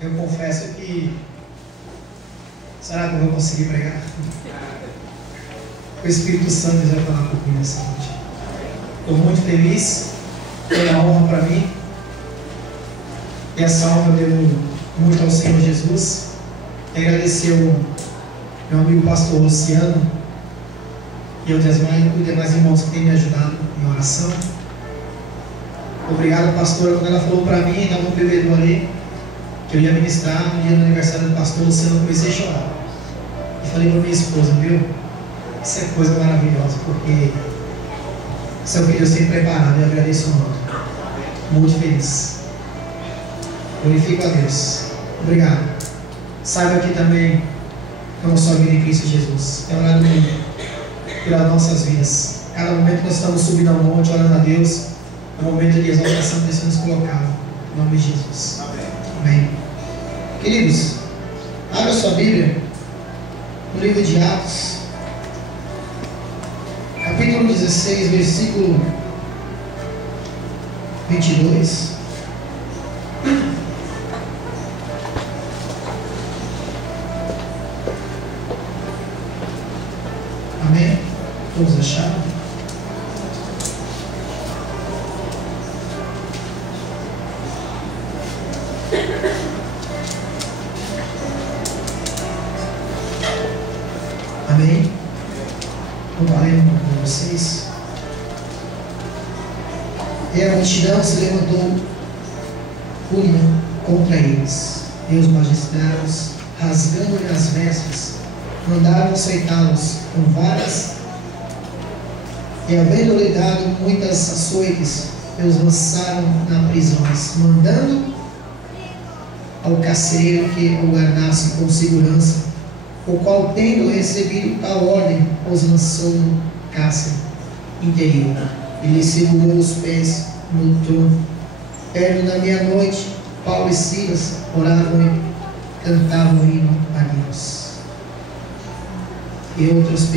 Eu confesso que... Será que eu vou conseguir pregar? O Espírito Santo vai falar comigo nessa noite. Estou muito feliz. Foi uma honra para mim. E essa honra eu devo muito ao Senhor Jesus. E agradecer ao meu amigo pastor Luciano e os demais irmãos que têm me ajudado em oração. Obrigado, pastora. Quando ela falou para mim, estava no bebedouro ali, que eu ia ministrar no dia do aniversário do pastor Luciano, eu comecei a chorar. E falei para minha esposa, viu? Isso é coisa maravilhosa, porque isso é o que Deus tem preparado. Eu agradeço muito. Muito feliz. Glorifico a Deus. Obrigado. Saiba aqui também que eu sou a vida em Cristo Jesus. É orado muito pelas nossas vidas. Cada momento que nós estamos subindo ao monte, orando a Deus, é um momento de exaltação que Deus nos colocado. Em nome de Jesus. Amém. Queridos, abra sua Bíblia no livro de Atos, capítulo 16, versículo 22. Amém? Todos acharam? Amém? Vou ler com vocês. E a multidão se levantou únia contra eles. E os magistrados, rasgando-lhe as vestes, mandaram açoitá-los com varas, e havendo-lhe dado muitas açoites, os lançaram na prisões, mandando ao carcereiro que o guardasse com segurança, o qual, tendo recebido tal ordem, os lançou no cárcere interior e lhe segurou os pés no trono. Perto da meia-noite, Paulo e Silas oravam e cantavam hino a Deus. E outros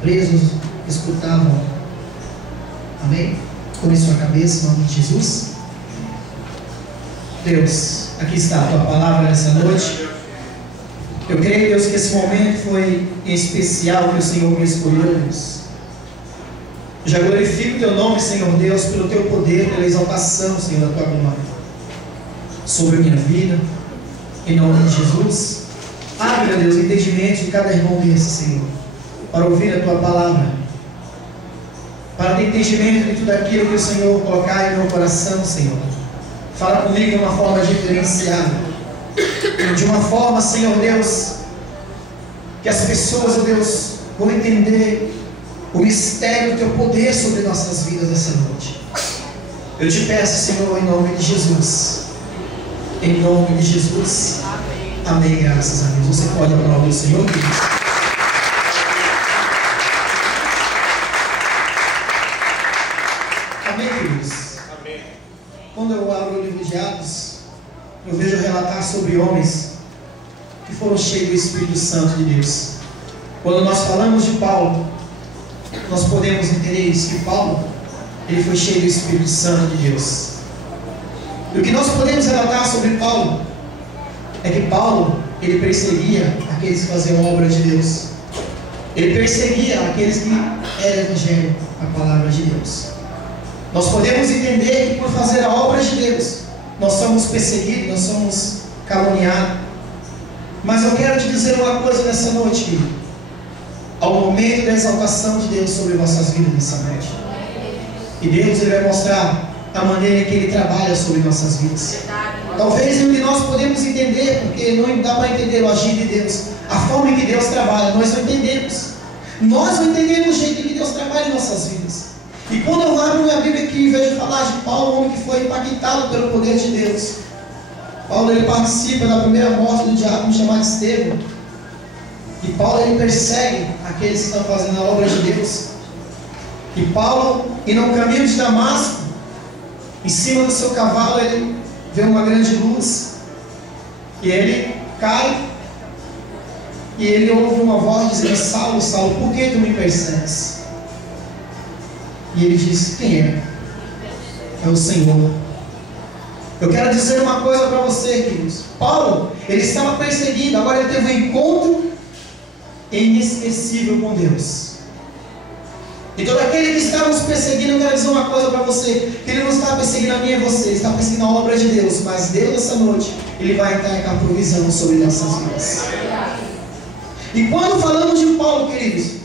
presos escutavam. Amém? Cure sua cabeça, em nome de Jesus. Deus, aqui está a tua palavra nessa noite. Eu creio, Deus, que esse momento foi em especial que o Senhor me escolheu, Deus. Eu já glorifico o teu nome, Senhor Deus, pelo teu poder, pela exaltação, Senhor, da tua glória sobre a minha vida, em nome de Jesus. Abre, Deus, o entendimento de cada irmão desse, Senhor, para ouvir a tua palavra, para ter entendimento de tudo aquilo que o Senhor colocar em meu coração, Senhor. Fala comigo de uma forma diferenciada, de uma forma, Senhor Deus, que as pessoas, Deus, vão entender o mistério do teu poder sobre nossas vidas essa noite. Eu te peço, Senhor, em nome de Jesus. Em nome de Jesus. Amém. Amém, graças a Deus. Você pode aplaudir o Senhor, queridos. Amém, queridos. Amém. Quando eu abro o livro de Atos, eu vejo relatar sobre homens que foram cheios do Espírito Santo de Deus. Quando nós falamos de Paulo, nós podemos entender isso, que Paulo, ele foi cheio do Espírito Santo de Deus. E o que nós podemos relatar sobre Paulo é que Paulo, ele perseguia aqueles que faziam obra de Deus. Ele perseguia aqueles que eram evangelho, a palavra de Deus. Nós podemos entender que por fazer a obra de Deus, nós somos perseguidos, nós somos caluniados. Mas eu quero te dizer uma coisa nessa noite, querido. Ao momento da exaltação de Deus sobre vossas vidas nessa noite, e Deus, ele vai mostrar a maneira que Ele trabalha sobre nossas vidas. Talvez o que nós podemos entender, porque não dá para entender o agir de Deus, a forma em que Deus trabalha, nós não entendemos. Nós não entendemos o jeito que Deus trabalha em nossas vidas. E quando eu abro minha Bíblia aqui e vejo falar de Paulo, um homem que foi impactado pelo poder de Deus. Paulo, ele participa da primeira morte do diácono chamado Estevão. E Paulo, ele persegue aqueles que estão fazendo a obra de Deus. E Paulo, indo no caminho de Damasco, em cima do seu cavalo, ele vê uma grande luz. E ele cai. E ele ouve uma voz dizendo: Saulo, Saulo, por que tu me persegues? E ele diz: quem é? É o Senhor. Eu quero dizer uma coisa para você, queridos. Paulo, ele estava perseguindo, agora ele teve um encontro inesquecível com Deus. E todo aquele que está nos perseguindo, eu quero dizer uma coisa para você, que ele não está perseguindo a mim e você, ele está perseguindo a obra de Deus, mas Deus, essa noite, ele vai encarregar provisão sobre nossas vidas. E quando falamos de Paulo, queridos,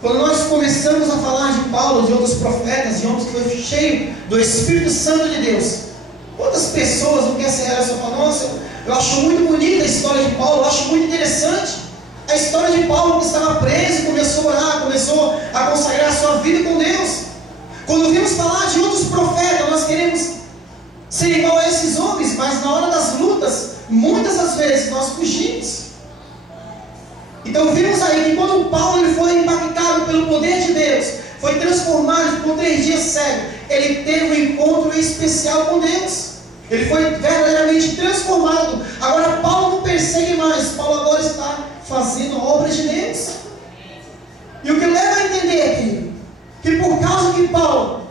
quando nós começamos a falar de Paulo, de outros profetas, de homens que foram cheios do Espírito Santo de Deus, quantas pessoas não querem ser relacionadas e falam, nossa, eu acho muito bonita a história de Paulo, eu acho muito interessante a história de Paulo, que estava preso e começou a orar, começou a consagrar a sua vida com Deus. Quando ouvimos falar de outros profetas, nós queremos ser igual a esses homens, mas na hora das lutas, muitas das vezes nós fugimos. Então vimos aí que quando Paulo ele foi impactado pelo poder de Deus, foi transformado por 3 dias cego, ele teve um encontro especial com Deus. Ele foi verdadeiramente transformado. Agora Paulo não persegue mais, Paulo agora está fazendo a obra de Deus. E o que leva a entender aqui, que por causa que Paulo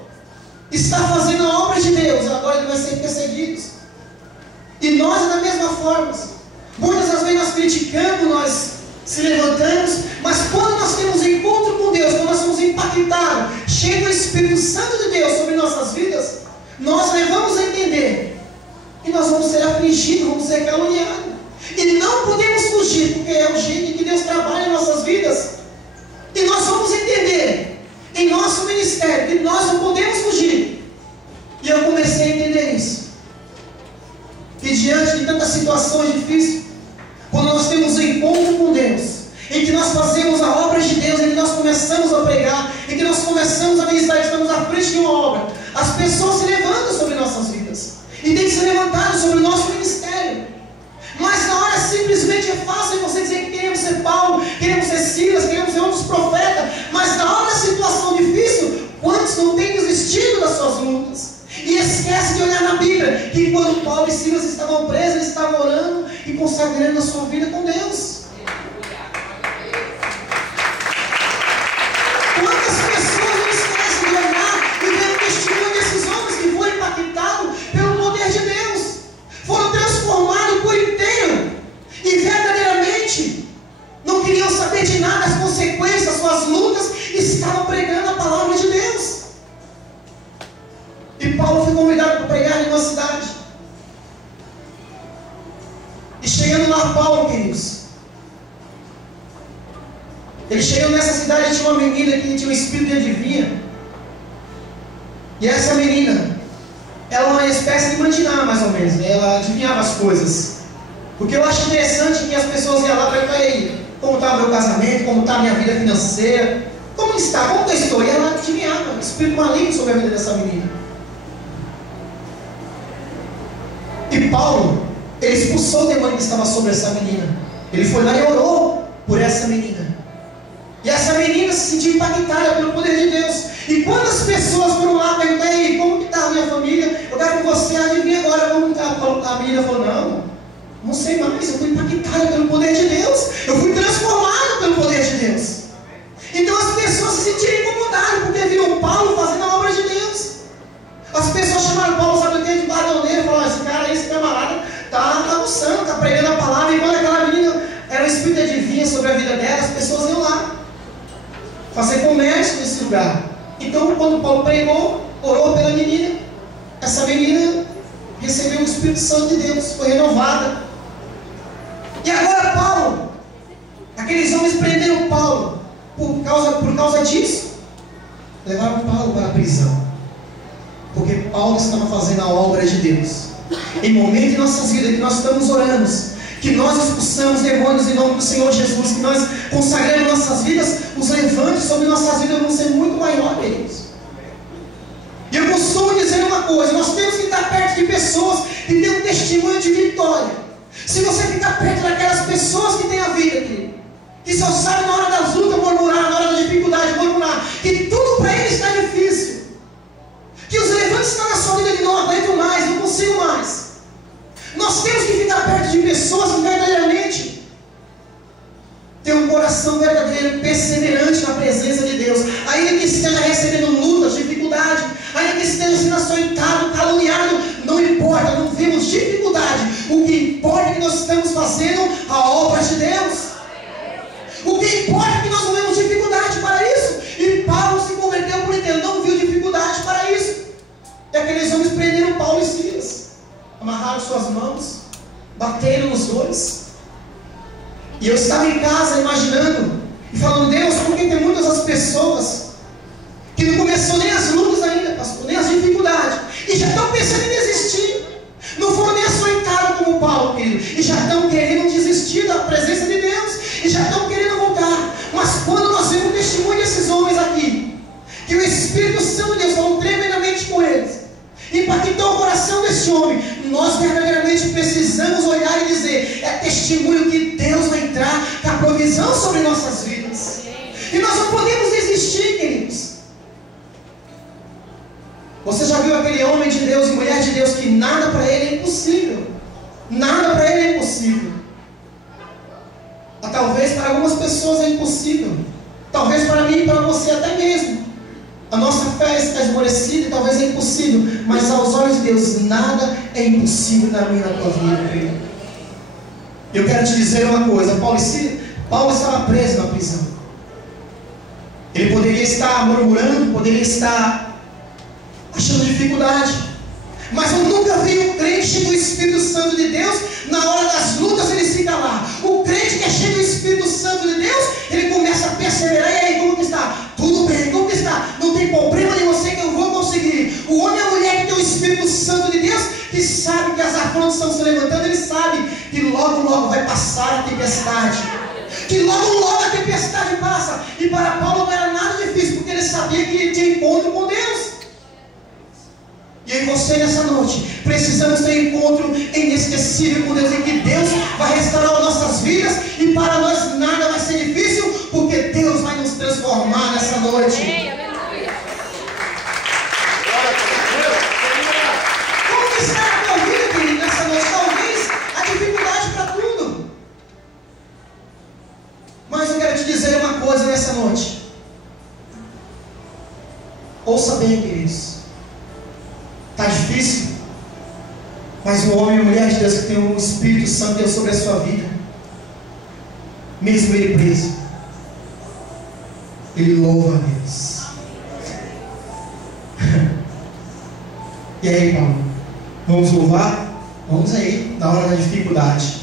está fazendo a obra de Deus, agora ele vai ser perseguido. E nós da mesma forma, muitas das vezes nós criticamos, nós se levantamos, mas quando nós temos encontro com Deus, quando nós somos impactados, chega o Espírito Santo de Deus sobre nossas vidas, nós levamos a entender que nós vamos ser afligidos, vamos ser caluniados. E não podemos fugir, porque é o jeito que Deus trabalha em nossas vidas. E nós vamos entender, em nosso ministério, que nós não podemos fugir. E eu comecei a entender isso. E diante de tantas situações difíceis, quando nós temos um encontro com Deus, em que nós fazemos a obra de Deus, em que nós começamos a pregar, em que nós começamos a ministrar, estamos à frente de uma obra, as pessoas se levantam sobre nossas vidas. E tem que ser levantado sobre o nosso ministério. Mas na hora simplesmente é fácil você dizer que queremos ser Paulo, queremos ser Silas, queremos ser outros profetas. Mas na hora da situação difícil, quantos não têm desistido das suas lutas? E esquece de olhar na Bíblia, que quando Paulo e Silas estavam presos, eles estavam orando e consagrando a sua vida com Deus. Quantas pessoas não esquecem de olhar e ver o testemunho desses homens que foram impactados pelo poder de Deus? Foram transformados por inteiro e verdadeiramente não queriam saber de nada, as consequências, as suas lutas, e estavam pregando a palavra de Deus. E Paulo foi convidado para pregar em uma cidade. E chegando lá, Paulo, queridos, ele chegou nessa cidade e tinha uma menina que tinha um espírito de adivinha. E essa menina, ela é uma espécie de mandiná, mais ou menos, né? Ela adivinhava as coisas. O que eu acho interessante é que as pessoas iam lá para falar, aí, como está o meu casamento, como está a minha vida financeira, como está, como está a história? E ela adivinhava, espírito maligno sobre a vida dessa menina. E Paulo, ele expulsou o demônio que estava sobre essa menina. Ele foi lá e orou por essa menina. E essa menina se sentiu impactada pelo poder de Deus. E quando as pessoas foram lá perguntar, aí, como que está a minha família? Eu quero que você adivinhe agora como está. A menina falou, não sei mais, eu fui impactada pelo poder de Deus. Eu fui transformada pelo poder de Deus. Então as pessoas se sentiram incomodadas, porque viram Paulo fazendo a obra de Deus. As pessoas chamaram Paulo, sabe o que? De badoneiro, falaram, esse cara aí, esse camarada, está almoçando, está pregando a palavra. E quando aquela menina era um espírito de adivinha sobre a vida dela, as pessoas iam lá fazer comércio nesse lugar. Então, quando Paulo pregou, orou pela menina, essa menina recebeu o Espírito Santo de Deus, foi renovada. E agora Paulo, aqueles homens prenderam Paulo por causa disso, levaram Paulo para a prisão. Porque Paulo estava fazendo a obra de Deus. Em momentos de nossas vidas que nós estamos orando, que nós expulsamos demônios em nome do Senhor Jesus, que nós consagramos nossas vidas, os levantes sobre nossas vidas vão ser muito maiores, queridos. E eu costumo dizer uma coisa, nós temos que estar perto de pessoas que têm um testemunho de vitória. Se você ficar perto daquelas pessoas que têm a vida aqui, que só sabem na hora das lutas murmurar, na hora da dificuldade murmurar, que tudo para eles está difícil, que os levantes estão na sua vida que não aguentam mais, não consigo mais. Nós temos que ficar perto de pessoas que verdadeiramente têm um coração verdadeiro, perseverante na presença de Deus. Ainda que esteja recebendo lutas, dificuldade, ainda que esteja sendo açoitado, caluniado, não dificuldade. O que importa é que nós estamos fazendo a obra de Deus. O que importa é que nós não vemos dificuldade para isso. E Paulo se converteu por inteiro, não viu dificuldade para isso. E aqueles homens prenderam Paulo e Silas, amarraram suas mãos, bateram nos dois. E eu estava em casa imaginando e falando: Deus, por que tem muitas as pessoas que não começou nem as lutas ainda, pastor, nem as dificuldades, e já estão pensando em desistir? Não foram nem açoitados como Paulo, querido, e já estão querendo desistir da presença de Deus, e já estão querendo voltar. Mas quando nós vemos o testemunho desses homens aqui, que o Espírito Santo de Deus falou tremendamente com eles, impactou o coração desse homem, nós verdadeiramente precisamos olhar e dizer: é testemunho que Deus vai entrar com a provisão sobre nossas vidas. E nós não podemos desistir, queridos. Você já viu aquele homem de Deus e mulher de Deus que nada para ele é impossível? Nada para ele é impossível. Talvez para algumas pessoas é impossível. Talvez para mim e para você até mesmo. A nossa fé está esmorecida e talvez é impossível. Mas aos olhos de Deus nada é impossível na minha e na tua vida. Eu quero te dizer uma coisa. Paulo estava preso na prisão. Ele poderia estar murmurando, poderia estar achando dificuldade, mas eu nunca vi um crente do Espírito Santo de Deus, na hora das lutas ele se calar. O crente que é cheio do Espírito Santo de Deus, ele começa a perseverar. E aí, como que está? Tudo bem, como que está? Não tem problema de você que eu vou conseguir. O homem e a mulher que tem o Espírito Santo de Deus, que sabe que as afrontas estão se levantando, ele sabe que logo, logo vai passar a tempestade, que logo, logo a tempestade passa. E para Paulo não era nada difícil, porque ele sabia que ele tinha encontro com Deus. E eu e você nessa noite precisamos ter encontro inesquecível com Deus, em que Deus vai restaurar as nossas vidas, e para nós nada vai ser difícil, porque Deus vai nos transformar nessa noite. Como que está a tua vida, querido, nessa noite? Talvez a dificuldade para tudo, mas eu quero te dizer uma coisa nessa noite. Ouça bem, queridos. Está difícil, mas o homem e a mulher de Deus que tem o Espírito Santo de Deus sobre a sua vida, mesmo ele preso, ele louva a Deus. E aí, Paulo, vamos louvar? Vamos aí, na hora da dificuldade.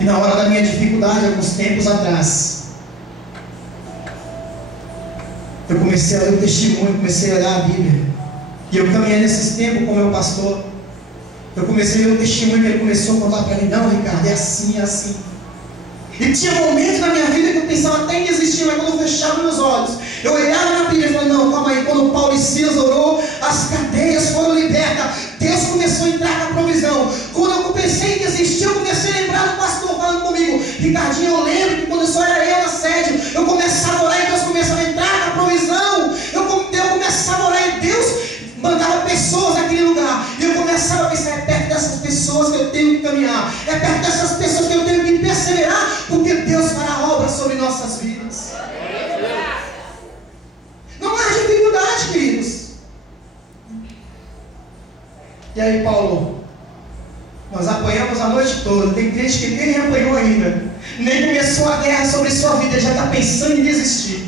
E na hora da minha dificuldade, alguns tempos atrás, eu comecei a ler o testemunho, comecei a olhar a Bíblia. E eu caminhei nesses tempos com o meu pastor. Eu comecei a ler o testemunho que ele começou a contar para mim. Não, Ricardo, é assim, é assim. E tinha momentos na minha vida que eu pensava até em desistir, mas quando eu fechava meus olhos, eu olhava na Bíblia e falava: não, calma aí. Quando Paulo e Silas orou, as cadeias foram libertas. Deus começou a entrar com a provisão. Quando eu pensei em desistir, eu comecei a lembrar do pastor falando comigo: Ricardinho, eu lembro que quando só era eu na sede, eu começava a orar e Deus começava a entrar com a provisão. Eu começava a orar e Deus mandava pessoas naquele lugar, e eu começava a pensar: é perto dessas pessoas que eu tenho que caminhar, é perto dessas pessoas que eu tenho que perseverar, porque Deus fará obra sobre nossas vidas. Não há dificuldade, queridos. E aí, Paulo, nós apanhamos a noite toda. Tem crente que nem apanhou ainda, nem começou a guerra sobre sua vida, ele já está pensando em desistir.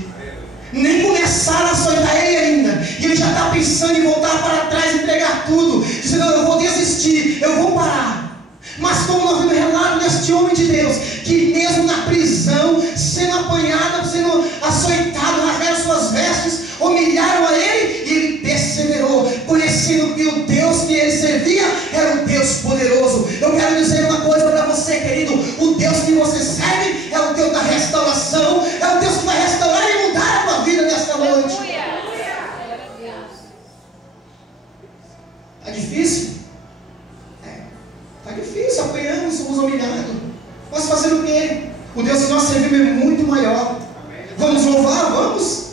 Nem começaram a açoitar ele ainda, e ele já está pensando em voltar para trás e entregar tudo, dizendo: não, eu vou desistir, eu vou parar. Mas como nós vimos o relato deste homem de Deus, que mesmo na prisão, sendo apanhado, sendo açoitado, rasgaram suas vestes, humilharam a ele, e ele perseverou, conhecendo que o Deus que ele servia era um Deus poderoso. Eu quero dizer uma coisa para você, querido: o Deus que você serve é o Deus da restauração, é o Deus que vai restaurar e mudar a tua vida nesta noite. Está difícil? Está difícil, apanhamos, somos humilhados. Mas fazendo o quê? O Deus que nós servimos é muito maior. Vamos louvar? Vamos?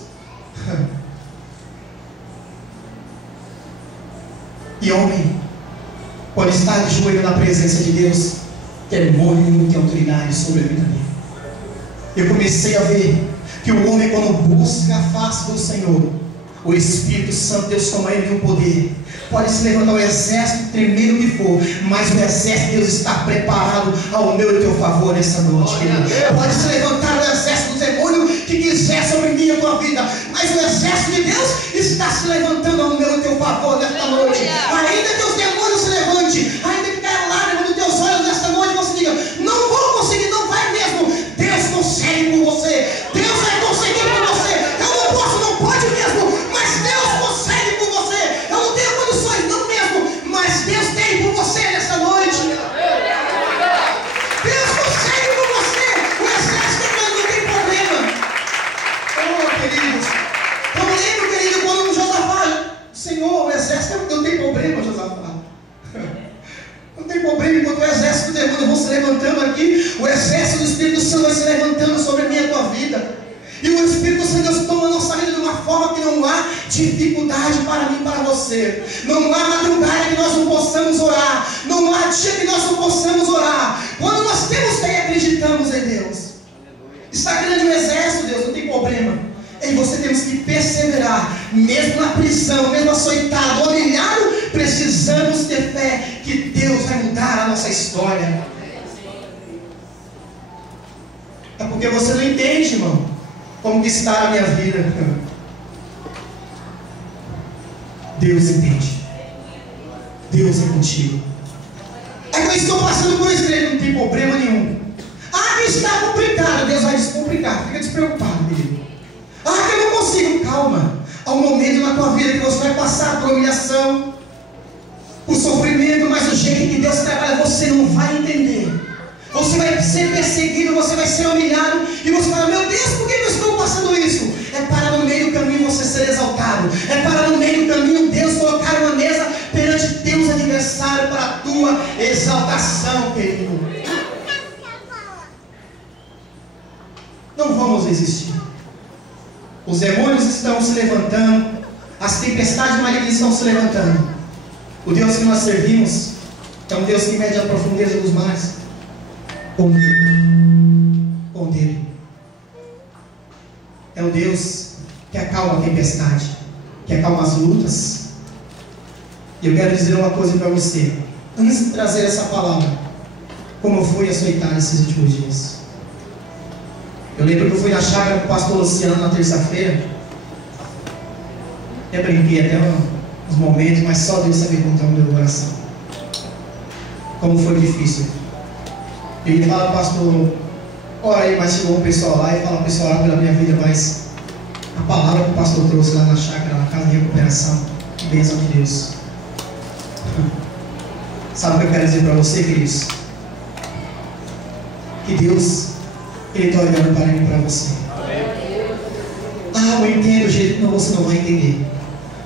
E homem, quando está de joelho na presença de Deus, demônio tem autoridade sobre a vida dele. Eu comecei a ver que o homem, quando busca a face do Senhor, O Espírito Santo, Deus toma ele com poder. Pode se levantar o exército tremendo que for, mas o exército de Deus está preparado ao meu e teu favor nessa noite, querido. Pode se levantar o exército do demônio que quiser sobre mim e a tua vida, mas o exército de Deus está se levantando ao meu e teu favor nesta noite. Ainda que os demônios se levante, ainda que caia lágrima dos teus olhos nesta noite, você diga: não vou conseguir, não vai mesmo. Deus consegue por você, Deus vai conseguir por você. Eu não posso, não pode mesmo, mas Deus consegue por você. Eu não tenho condições, não mesmo, mas Deus tem por você nessa noite. Deus consegue por você. O exército não tem problema. Oh, queridos, eu lembro, querido, quando Josafá, Senhor, o exército não tem problema, Josafá. Não tem problema, enquanto o exército do demônio vão se levantando aqui, o exército do Espírito Santo vai se levantando sobre a minha e a tua vida. E o Espírito Santo Deus toma a nossa vida de uma forma que não há dificuldade para mim e para você. Não há madrugada que nós não possamos orar. Não há dia que nós não possamos orar. Quando nós temos fé e acreditamos em Deus. Está grande o exército, Deus, não tem problema. E você temos que perseverar, mesmo na prisão, mesmo açoitado, humilhado, precisamos ter fé que Deus vai mudar a nossa história. É porque você não entende, irmão, como que está a minha vida. Deus entende. Deus é contigo. É que eu estou passando por isso, não tem problema nenhum. Ah, que está complicado, Deus vai descomplicar. Fica despreocupado, querido. Ah, que eu não consigo. Calma. Há um momento na tua vida que você vai passar por humilhação, por sofrimento, mas o jeito que Deus trabalha, você não vai entender. Você vai ser perseguido, você vai ser humilhado, e você vai falar: meu Deus, por que eu estou passando isso? É para no meio do caminho você ser exaltado. É para no meio do caminho Deus colocar uma mesa perante Deus adversário para a tua exaltação, querido. Não vamos resistir. Os demônios estão se levantando, as tempestades malignas estão se levantando. O Deus que nós servimos é um Deus que mede a profundeza dos mares com dele. É um Deus que acalma a tempestade, que acalma as lutas. E eu quero dizer uma coisa para você, antes de trazer essa palavra, como eu fui açoitado esses últimos dias. Eu lembro que eu fui na chácara com o pastor Luciano na terça-feira. Eu brinquei até uns momentos, mas só Deus sabia contar o meu coração. Como foi difícil. Eu ia falar para o pastor: ora aí, mas chegou um pessoal lá e fala: o pessoal ora pela minha vida, mas a palavra que o pastor trouxe lá na chácara, na casa de recuperação, que bênção de Deus. Sabe o que eu quero dizer para você, queridos? Que Deus, Ele está olhando para mim e para você. Ah, eu entendo o jeito que você não vai entender.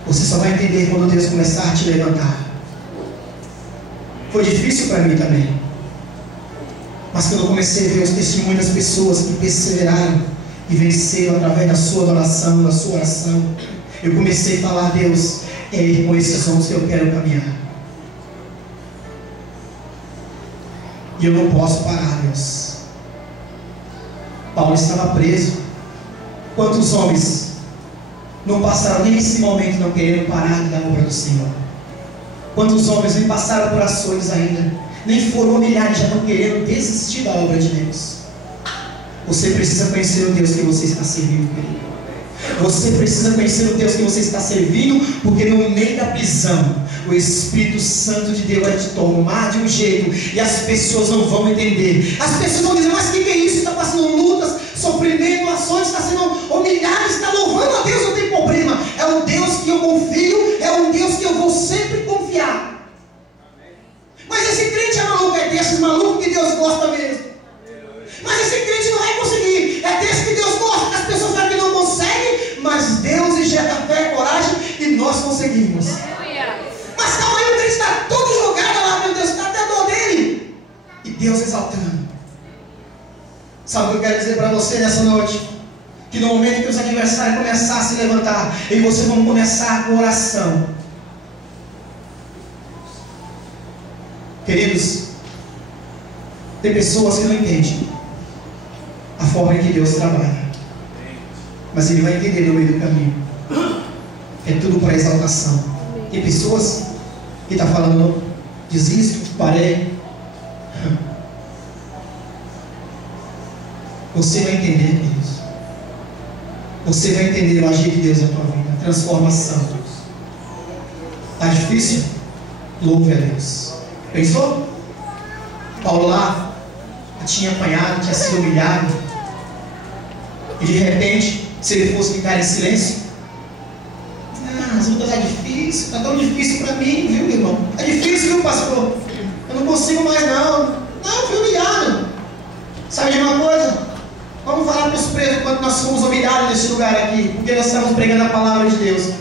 Você só vai entender quando Deus começar a te levantar. Foi difícil para mim também. Mas quando eu comecei a ver os testemunhos das pessoas que perseveraram e venceram através da sua adoração, da sua oração, eu comecei a falar: Deus, é com esses homens que eu quero caminhar. E eu não posso parar, Deus. Paulo estava preso. Quantos homens não passaram nem esse momento não querendo parar da obra do Senhor? Quantos homens nem passaram por ações ainda, nem foram humilhados, já estão querendo desistir da obra de Deus? Você precisa conhecer o Deus que você está servindo, querido. Você precisa conhecer o Deus que você está servindo, porque no meio da prisão, o Espírito Santo de Deus vai te tomar de um jeito, e as pessoas não vão entender. As pessoas vão dizer: mas o que é isso? Está passando lutas, sofrimento, ações, está sendo humilhado, está louvando a Deus, não tem problema. É um Deus que eu confio, é um Deus que eu vou sempre confiar. Mas esse crente é maluco, é desses malucos que Deus gosta mesmo. Mas esse crente não vai conseguir. É desse que Deus gosta, que as pessoas sabem que não conseguem, mas Deus injeta fé e coragem e nós conseguimos. Mas calma aí, o crente está todo jogado lá, meu Deus, está até a dor dele. E Deus exaltando. Sabe o que eu quero dizer para você nessa noite? Que no momento que os adversários começarem a se levantar, e vocês vão começar com oração. Queridos, tem pessoas que não entendem a forma em que Deus trabalha, mas Ele vai entender no meio do caminho. É tudo para exaltação. Tem pessoas que estão falando, desisto, parei. Você vai entender, queridos. Você vai entender o agir de Deus na tua vida, a transformação. Está difícil? Louve a Deus. Pensou? Paulo lá tinha apanhado, tinha sido humilhado. E de repente, se ele fosse ficar em silêncio, as lutas é difícil, está tão difícil para mim, viu, irmão? É difícil, viu, pastor? Eu não consigo mais, não. Não, fui humilhado. Sabe de uma coisa? Vamos falar para os presos quando nós fomos humilhados nesse lugar aqui, porque nós estamos pregando a palavra de Deus.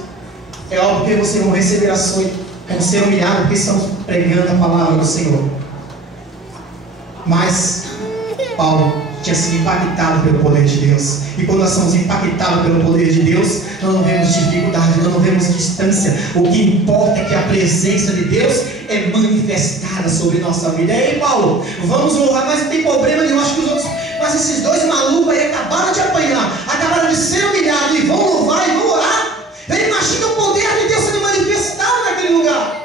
É óbvio que vocês vão receber ações, vão ser humilhados, porque estamos pregando a palavra do Senhor. Mas Paulo tinha sido impactado pelo poder de Deus. E quando nós somos impactados pelo poder de Deus, nós não vemos dificuldade, nós não vemos distância. O que importa é que a presença de Deus é manifestada sobre nossa vida. E aí, Paulo, vamos louvar, mas não tem problema nenhum. Acho que os outros, mas esses dois malucos aí acabaram de apanhar, acabaram de ser humilhados e vão louvar e vão orar. Ele imagina o poder de Deus sendo manifestado naquele lugar.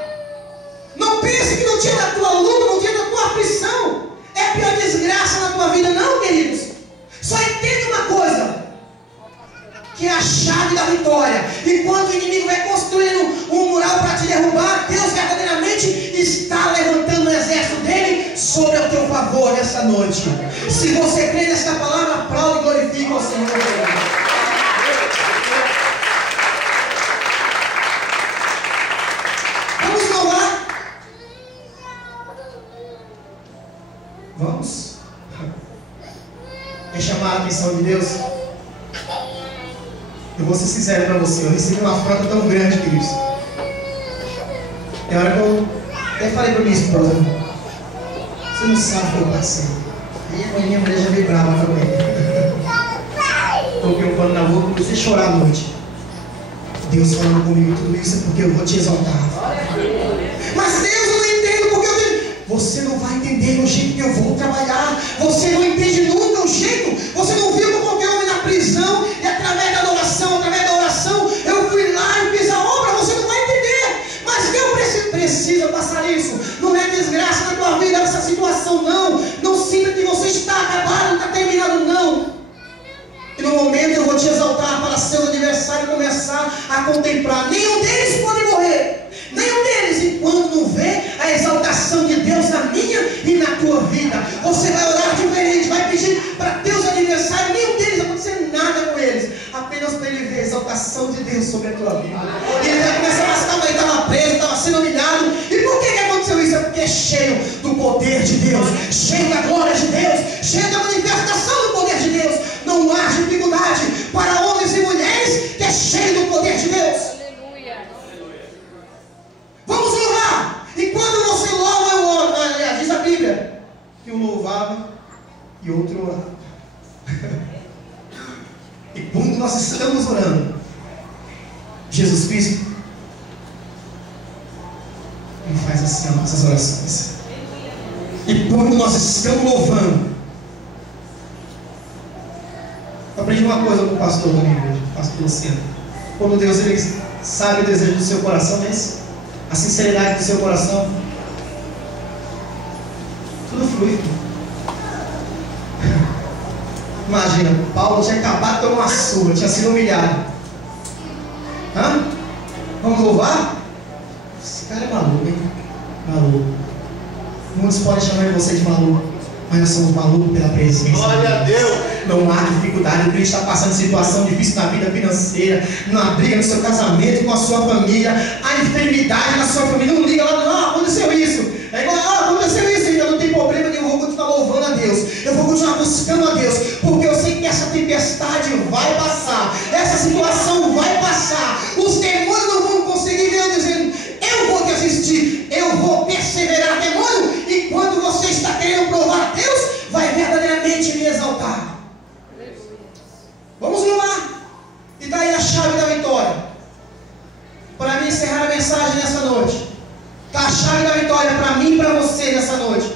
Não pense que no dia da tua luta, no dia da tua aflição, é a pior desgraça na tua vida, não, queridos. Só entenda uma coisa, que é a chave da vitória. Enquanto o inimigo vai construindo um mural para te derrubar, Deus verdadeiramente está levantando o exército dele sobre o teu favor nessa noite. Se você crê nessa palavra, aplaude e glorifique ao Senhor. Vamos louvar? Vamos? Quer chamar a atenção de Deus? Eu vou ser sincero para você, eu recebi uma afronta tão grande, queridos. Tem hora que eu até falei para minha esposa, você não sabe o que eu passei. Aí a minha mulher já veio brava também. Coloquei um pano na boca e comecei a chorar à noite. Deus falando comigo tudo isso é porque eu vou te exaltar. Mas Deus, eu não entendo porque eu tenho... Você não vai entender o jeito que eu vou trabalhar. Você não entende nunca o jeito. Você não viu como qualquer homem na prisão. E através da oração, eu fui lá e fiz a obra. Você não vai entender. Mas Deus precisa passar isso. Não é desgraça na tua vida essa situação, não. Não sinta que você está acabado, não está terminado, não. E no momento eu vou te exaltar para seu aniversário e começar a contemplar. Nenhum deles pode morrer. Nenhum deles, enquanto não vê a exaltação de Deus na minha e na tua vida. Você vai orar diferente, vai pedir para Deus aniversário. Nenhum deles vai acontecer nada com eles, apenas para ele ver a exaltação de Deus sobre a tua vida. E ele vai começar a falar, mas ele estava preso, estava sendo humilhado. E por que aconteceu isso? É porque é cheio do poder de Deus, cheio da glória de Deus, cheio da manifestação do poder de Deus. Não há dificuldade para homens e mulheres que é cheio do poder de Deus. Vamos louvar. E quando você louva, eu oro. Aliás, diz a Bíblia que um louvava e outro orava. E quando nós estamos orando, Jesus Cristo Ele faz assim as nossas orações. E quando nós estamos louvando, eu aprendi uma coisa com o pastor comigo hoje, o pastor Luciano. Quando Deus ele sabe o desejo do seu coração, não é isso? A sinceridade do seu coração, tudo flui. Imagina, Paulo tinha acabado de tomar uma surra, tinha sido humilhado. Vamos louvar? Esse cara é maluco, hein? Maluco. Muitos podem chamar você de maluco, mas nós somos malucos pela presença. Glória a Deus. Não há dificuldade. O crente está passando situação difícil na vida financeira, na briga no seu casamento, com a sua família, a enfermidade na sua família. Não liga lá, não, aconteceu isso. É igual, aconteceu isso, ainda não tem problema nenhum. Eu vou continuar louvando a Deus. Eu vou continuar buscando a Deus, porque eu sei que essa tempestade vai passar, essa situação vai passar. Os demônios não vão conseguir ver eu dizendo, eu vou te assistir, eu vou perseverar, demônio. E quando você está querendo provar a Deus, vai verdadeiramente me exaltar. Vamos louvar. E daí a chave da vitória. Para mim encerrar a mensagem nessa noite, está a chave da vitória para mim e para você nessa noite.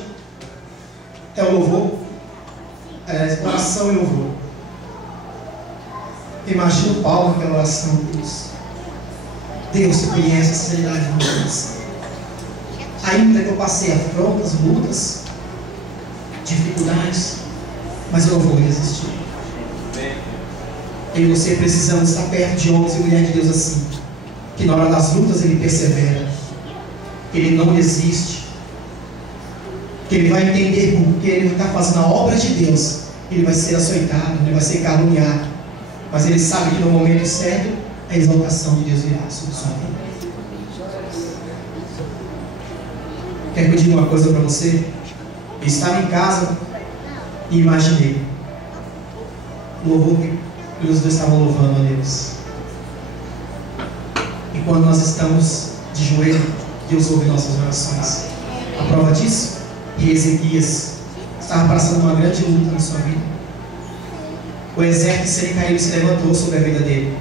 É o louvor. É oração e louvor. Imagina o Paulo naquela oração, Deus. Deus conhece a sinceridade do meu coração. Ainda que eu passei afrontas, lutas, dificuldades, mas eu não vou resistir. Eu e você precisamos estar perto de homens e mulheres de Deus assim, que na hora das lutas ele persevera, que ele não resiste, que ele vai entender porque ele está fazendo a obra de Deus. Ele vai ser açoitado, ele vai ser caluniado, mas ele sabe que no momento certo a exaltação de Deus virá sobre sua vida. Quer que eu diga uma coisa para você? Eu estava em casa e imaginei o louvor que os dois estavam louvando a Deus. E quando nós estamos de joelho, Deus ouve nossas orações. A prova disso, que Ezequias estava passando uma grande luta na sua vida. O exército Senaqueribe se levantou sobre a vida dele.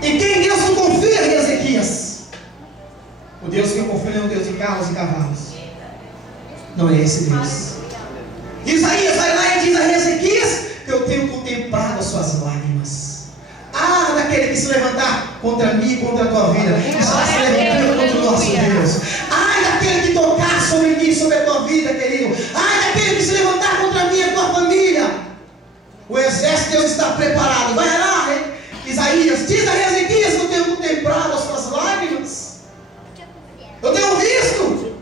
Em quem Deus não confia, em Ezequias? O Deus que eu confio não é um Deus de carros e cavalos. Não é esse Deus. Isaías vai lá e diz a Ezequias: eu tenho contemplado as suas lágrimas. Ah, daquele que se levantar contra mim e contra a tua vida, está se levantando contra o nosso Deus. Ai, daquele que tocar sobre mim, sobre a tua vida, querido. Ai, daquele que se levantar contra mim e a tua família. O exército de Deus está preparado. Vai lá, hein? Isaías, diz a Ezequias que eu tenho contemplado as suas lágrimas. Eu tenho visto.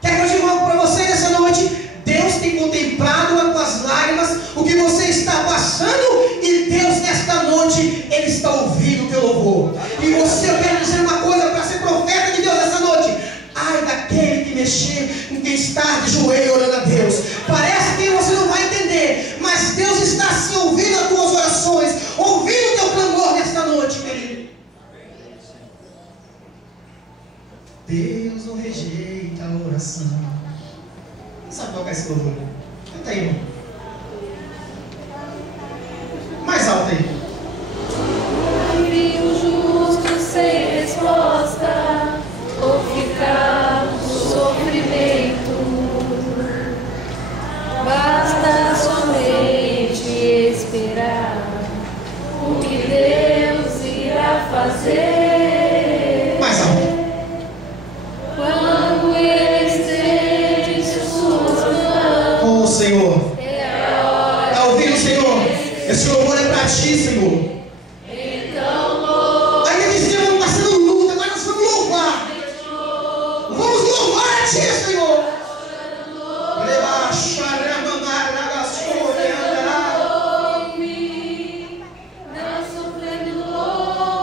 Quer que eu diga algo para você nessa noite? Deus tem contemplado as tuas lágrimas, o que você está passando, e Deus nesta noite, Ele está ouvindo o teu louvor. E você, eu quero dizer uma coisa para ser profeta de Deus nessa noite: ai daquele que mexer com quem está de joelho orando a Deus. Parece que você não vai entender, mas Deus está se ouvindo as tuas orações, ouvindo o teu clamor nesta noite, querido. Deus não rejeita a oração. Sabe tocar esse louvor? Canta aí, irmão. Mais alto aí. Vi o justo sem resposta, ou ficar no sofrimento. Basta somente esperar o que Deus irá fazer. Mais alto. Quando Ele estende suas mãos, Oh, Senhor. Está ouvindo, Senhor? Esse louvor é para ti, Senhor. então Ainda dizemos, está sendo luta, mas nós vamos louvar. Vamos louvar a ti, Senhor.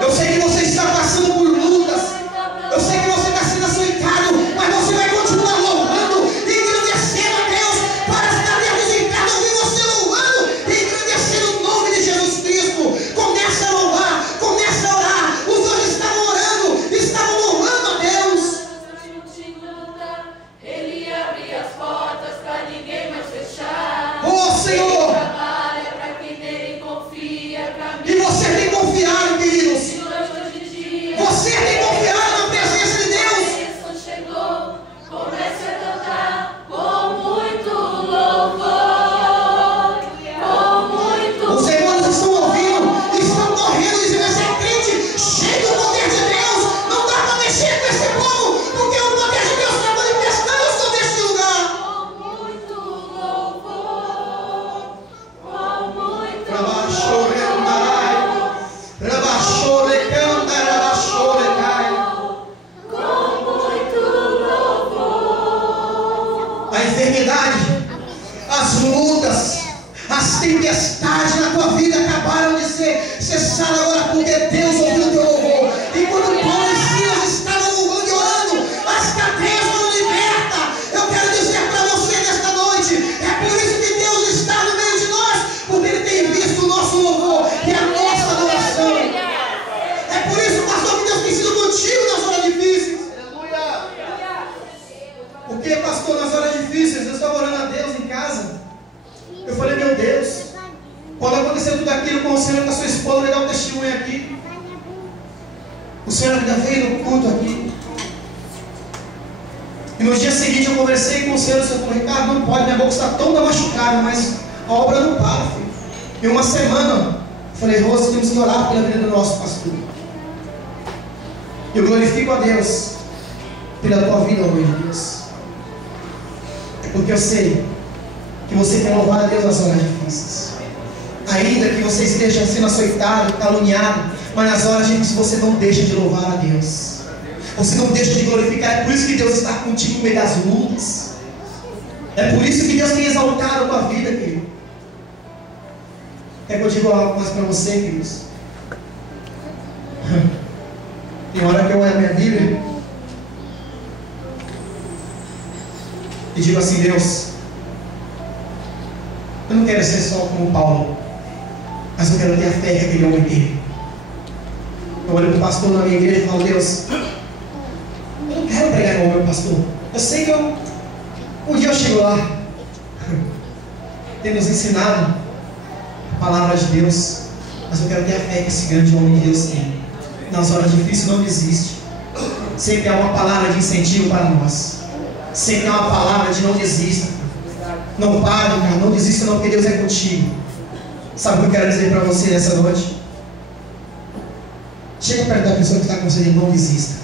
Eu sei que você está passando por lutas. Eu sei que você está sendo açoitado, mas você vai continuar louvando, engrandecendo a Deus, para estar representado, ouvir você louvando, engrandecendo o nome de Jesus Cristo. Comece a louvar, comece a orar. Os dois estavam orando, estavam louvando a Deus. Ele abre as portas para ninguém mais fechar. Oh, Senhor! Ele trabalha para quem nele confia. E você tem confiado, queridos. Você tem confiado na presença de Deus. Chegou, comece a cantar com muito louvor, com muito. Os irmãos estão ouvindo, estão correndo, dizendo: esse é crente, cheio do poder de Deus. Não dá para mexer com esse povo, porque o poder de Deus está manifestando sobre esse lugar. Com muito louvor, com muito com muito louvor. A enfermidade, as lutas, as tempestades na tua vida acabaram de ser cessadas agora, porque Deus ouviu o teu louvor. E quando Paulo e Silas estavam louvando e orando, as cadeias foram libertas. Eu quero dizer para você nesta noite: é por isso que Deus está no meio de nós, porque Ele tem visto o nosso louvor e a nossa adoração. É por isso, pastor, que Deus tem sido contigo nas horas difíceis. Porque, pastor, nas horas difíceis, eu estava orando a Deus em casa. Eu falei: meu Deus, quando aconteceu tudo aquilo com o Senhor, com a sua esposa, vai dar um testemunho aqui. O Senhor ainda veio no culto aqui. E no dia seguinte eu conversei com o Senhor. O Senhor falou: Ricardo, não pode, minha boca está toda machucada, mas a obra não para, filho. Em uma semana, eu falei: Rose, temos que orar pela vida do nosso pastor. Eu glorifico a Deus pela tua vida, homem de Deus. Porque eu sei que você tem louvado a Deus nas horas difíceis. Ainda que você esteja sendo açoitado, caluniado, mas nas horas difíceis você não deixa de louvar a Deus. Você não deixa de glorificar. É por isso que Deus está contigo no meio das lutas. É por isso que Deus tem exaltado a tua vida, querido. Quer que eu diga algo mais para você, queridos? Tem hora que eu olho a minha Bíblia e digo assim: Deus, eu não quero ser só como Paulo, mas eu quero ter a fé que aquele homem teve. Eu olho para o pastor na minha igreja e falo: Deus, eu não quero pregar igual o meu pastor. Eu sei que um dia eu chego lá. Tem nos ensinado a palavra de Deus, mas eu quero ter a fé que esse grande homem de Deus tem. Nas horas difíceis não desiste. Sempre há uma palavra de incentivo para nós. Sempre há uma palavra de não desista. Não pare, cara, não desista não, porque Deus é contigo. Sabe o que eu quero dizer para você nessa noite? Chega perto da pessoa que está com você e não desista.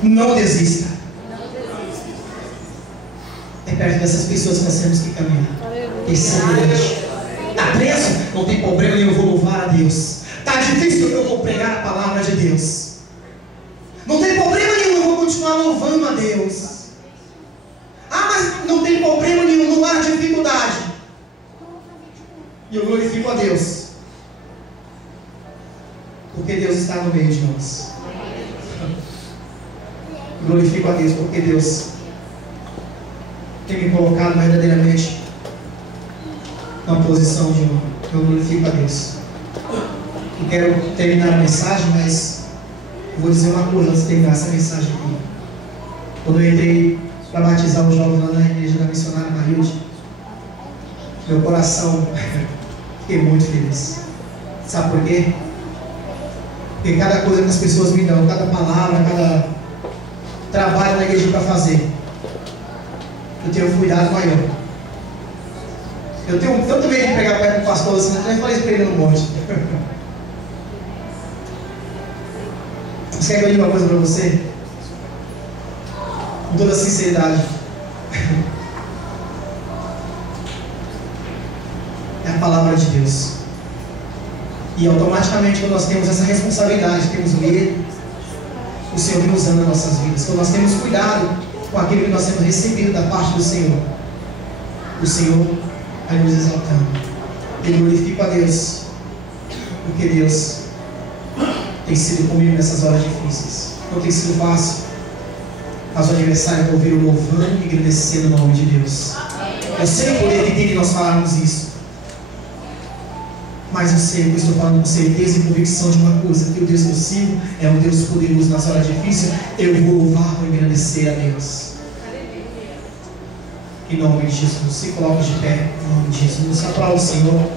Não desista. É perto dessas pessoas que nós temos que caminhar. Perseverante. Está preso? Não tem problema nenhum, eu vou louvar a Deus. Está difícil, eu vou pregar a palavra de Deus. Não tem problema nenhum, eu vou continuar louvando a Deus. Ah, mas não tem problema nenhum, não há dificuldade. E eu glorifico a Deus, porque Deus está no meio de nós. Eu glorifico a Deus, porque Deus tem me colocado verdadeiramente na posição de honra. Eu glorifico a Deus. Eu quero terminar a mensagem, mas eu vou dizer uma coisa antes de terminar essa mensagem aqui. Quando eu entrei para batizar os jovens lá na igreja da missionária Marilde, meu coração fiquei muito feliz. Sabe por quê? Porque cada coisa que as pessoas me dão, cada palavra, cada trabalho na igreja para fazer, eu tenho um cuidado maior. Eu tenho tanto medo de pegar perto do pastor assim, eu falei isso para ele no monte. Você quer que eu diga uma coisa para você? Com toda sinceridade. É a palavra de Deus. E automaticamente, quando nós temos essa responsabilidade, temos medo, o Senhor nos anda nas nossas vidas. Quando nós temos cuidado com aquilo que nós temos recebido da parte do Senhor, o Senhor vai nos exaltando. Eu glorifico a Deus, porque Deus tem sido comigo nessas horas difíceis. Não tem sido fácil, mas o adversário está ouvindo louvando e agradecendo o nome de Deus. Eu sei o poder que tem de nós falarmos isso, mas eu sei, eu estou falando com certeza e convicção de uma coisa: que o Deus que eu sigo é um Deus poderoso nas horas difíceis. Eu vou louvar e agradecer a Deus. Em nome de Jesus, se coloque de pé, em nome de Jesus, aplauda o Senhor.